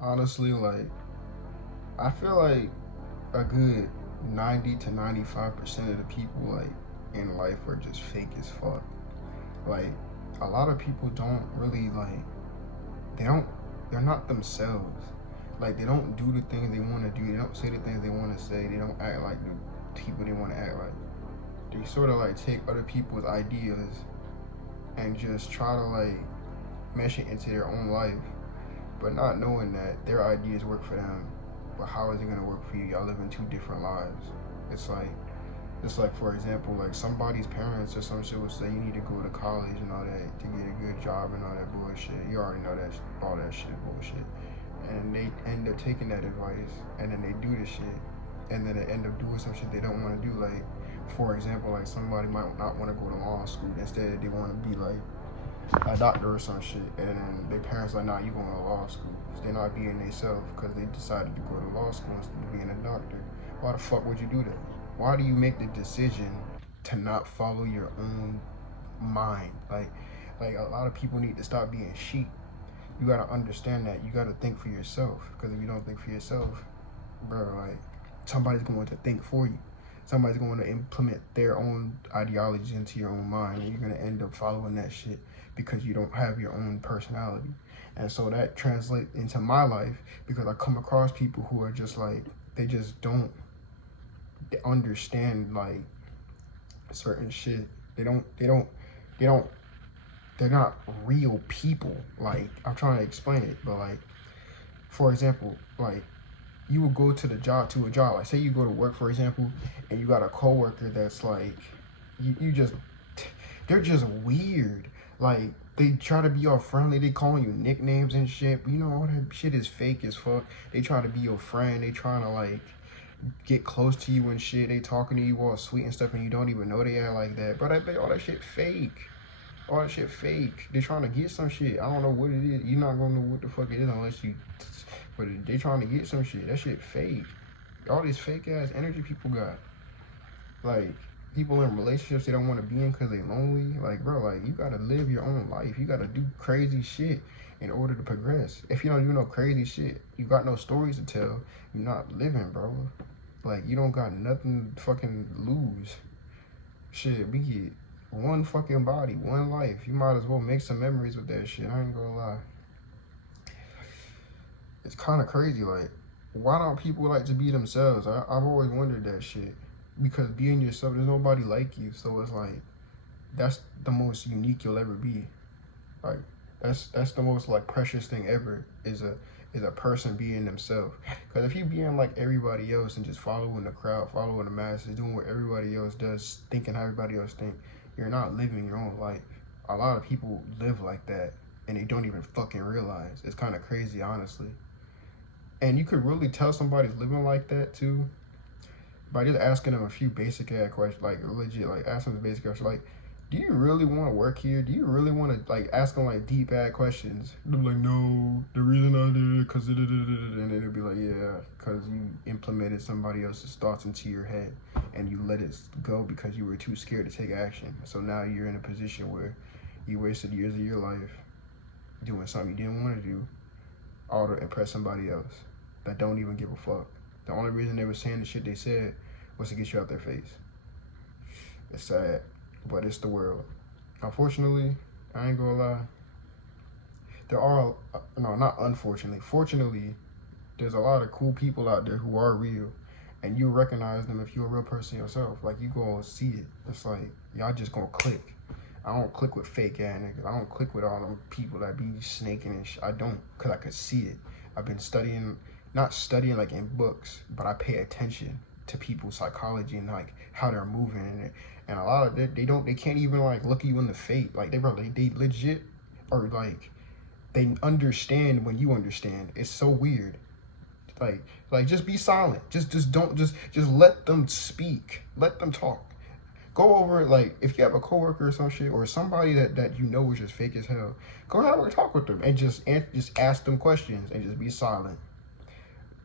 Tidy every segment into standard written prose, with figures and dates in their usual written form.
Honestly, like I feel like a good 90 to 95% of the people like in life are just fake as fuck. Like a lot of people don't really like they don't they're not themselves. Like they don't do the things they want to do. They don't say the things they want to say. They don't act like the people they want to act like. They sort of like take other people's ideas and just try to like mesh it into their own life, but not knowing that their ideas work for them. But how is it gonna work for you? Y'all live in two different lives. It's like for example, like somebody's parents or some shit would say you need to go to college and all that to get a good job and all that bullshit. You already know that all that shit bullshit. And they end up taking that advice and then they do the shit. And then they end up doing some shit they don't want to do. Like, for example, like somebody might not want to go to law school. Instead, they want to be like a doctor or some shit. And then their parents like, nah, you going to law school. They're not being themselves because they decided to go to law school instead of being a doctor. Why the fuck would you do that? Why do you make the decision to not follow your own mind? Like a lot of people need to stop being sheep. You gotta understand that. You gotta think for yourself. Because if you don't think for yourself, bro, like somebody's going to think for you. Somebody's going to implement their own ideology into your own mind, and you're gonna end up following that shit because you don't have your own personality. And so that translates into my life because I come across people who are just like they just don't understand like certain shit. They don't they're not real people. Like I'm trying to explain it, but like for example, like you would go to a job, like say you go to work for example, and you got a coworker that's like you just they're just weird. Like they try to be all friendly, they calling you nicknames and shit, but you know all that shit is fake as fuck. They try to be your friend, they trying to like get close to you and shit. They talking to you all sweet and stuff, and you don't even know they act like that. But I bet all that shit fake. All that shit fake. They trying to get some shit. I don't know what it is. You're not gonna know what the fuck it is unless you. But they trying to get some shit. That shit fake. All this fake ass energy people got. Like people in relationships they don't want to be in because they lonely. Like bro, like you gotta live your own life. You gotta do crazy shit in order to progress. If you don't do no crazy shit, you got no stories to tell. You're not living, bro. Like you don't got nothing to fucking lose. Shit, we get one fucking body, one life. You might as well make some memories with that shit. I ain't gonna lie. It's kind of crazy. Like, why don't people like to be themselves? I've always wondered that shit. Because being yourself, there's nobody like you. So it's like, that's the most unique you'll ever be. Like, that's the most like precious thing ever is a person being themselves. Because if you being like everybody else and just following the crowd, following the masses, doing what everybody else does, thinking how everybody else think, you're not living your own life. A lot of people live like that and they don't even fucking realize. It's kind of crazy, honestly. And you could really tell somebody's living like that too by just asking them a few basic ass questions, like legit, like ask them the basic questions, like, do you really want to work here? Do you really want to like ask them like deep ass questions? They're like, no, the reason I did it because and then they'll be like, yeah, because you implemented somebody else's thoughts into your head and you let it go because you were too scared to take action. So now you're in a position where you wasted years of your life doing something you didn't want to do, all to impress somebody else that don't even give a fuck. The only reason they were saying the shit they said was to get you out their face. It's sad, but it's the world. Unfortunately, I ain't gonna lie. There are, no, not unfortunately. Fortunately, there's a lot of cool people out there who are real. And you recognize them if you're a real person yourself. Like, you go and see it. It's like, y'all just gonna click. I don't click with fake ass niggas. I don't click with all them people that be snaking and shit. I don't, because I could see it. I've been studying, not studying like in books, but I pay attention to people's psychology and like how they're moving and a lot of they can't even like look you in the face. Like they legit are like they understand when you understand. It's so weird. Like just be silent. Just don't just let them speak. Let them talk. Go over it. Like if you have a coworker or some shit or somebody that you know is just fake as hell, go have a talk with them and just ask them questions and just be silent.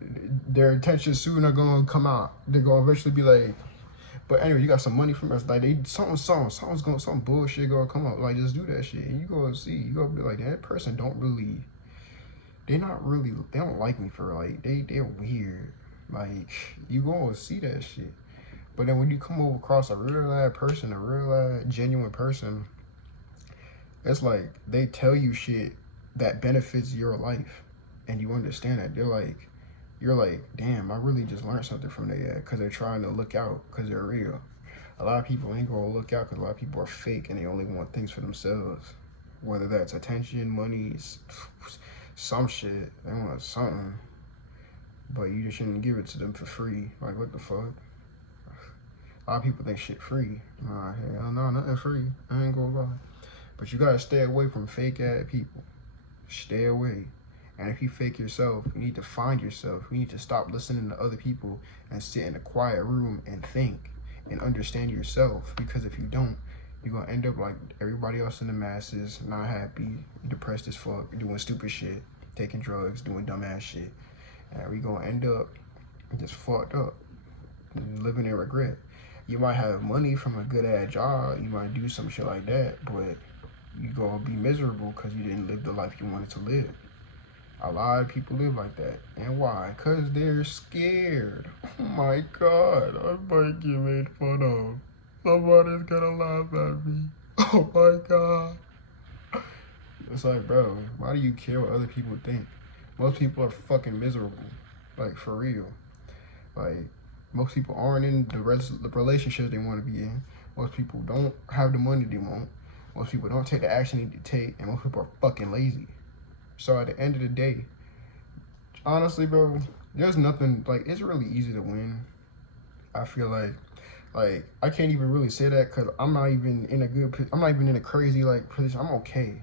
Their intentions soon are gonna come out. They're gonna eventually be like, but anyway, you got some money from us. Like they some bullshit gonna come up. Like just do that shit, and you gonna see. You gonna be like, that person don't really. they don't like me for like, they're weird. Like, you gonna see that shit. But then when you come over across a real live person, a real live genuine person, it's like they tell you shit that benefits your life, and you understand that. You're like, damn, I really just learned something from that, because they're trying to look out, because they're real. A lot of people ain't gonna look out because a lot of people are fake and they only want things for themselves. Whether that's attention, money, some shit, they want something, but you just shouldn't give it to them for free. Like, what the fuck? A lot of people think shit free. Nah, hell no, nothing free. I ain't gonna lie. But you gotta stay away from fake ass people. Stay away. And if you fake yourself, you need to find yourself. You need to stop listening to other people and sit in a quiet room and think and understand yourself. Because if you don't, you're gonna end up like everybody else in the masses, not happy, depressed as fuck, doing stupid shit, taking drugs, doing dumbass shit. And we gonna end up just fucked up, living in regret. You might have money from a good ass job, you might do some shit like that, but you gonna be miserable because you didn't live the life you wanted to live. A lot of people live like that. And why? Because they're scared. Oh my God, I might get made fun of. Somebody's gonna laugh at me. Oh my God. It's like, bro, why do you care what other people think? Most people are fucking miserable. Like, for real. Like, most people aren't in the relationships they want to be in. Most people don't have the money they want. Most people don't take the action they need to take. And most people are fucking lazy. So at the end of the day, honestly, bro, there's nothing, like, it's really easy to win. I feel like I can't even really say that because I'm not even in a crazy, like, position. I'm okay.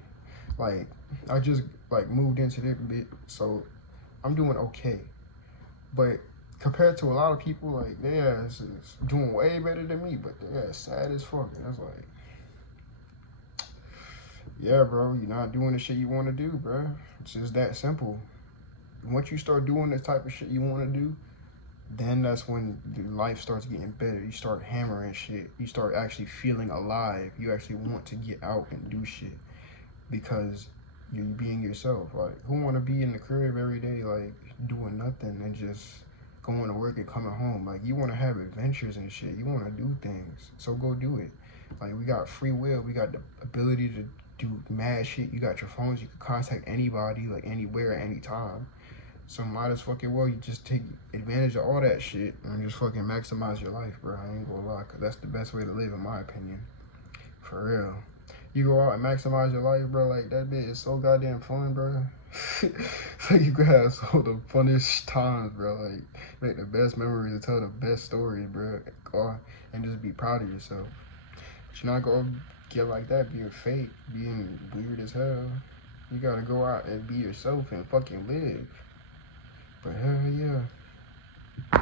Like, I just, like, moved into this bit, so I'm doing okay. But compared to a lot of people, like, they ass is doing way better than me, but they ass sad as fuck. And it's like, yeah, bro, you're not doing the shit you want to do, bro. It's just that simple. Once you start doing the type of shit you want to do, then that's when the life starts getting better. You start hammering shit. You start actually feeling alive. You actually want to get out and do shit because you're being yourself. Like, who want to be in the crib every day, like, doing nothing and just going to work and coming home? Like, you want to have adventures and shit. You want to do things. So go do it. Like, we got free will. We got the ability to do mad shit. You got your phones. You can contact anybody, like, anywhere, anytime. So might as fucking well you just take advantage of all that shit and just fucking maximize your life, bro. I ain't gonna lie, cause that's the best way to live, in my opinion. For real. You go out and maximize your life, bro. Like, that bit is so goddamn fun, bro. So you can have so the funnest times, bro. Like, make the best memories and tell the best stories, bro. And just be proud of yourself. But you're not gonna get like that being fake, being weird as hell. You gotta go out and be yourself and fucking live. But hell yeah.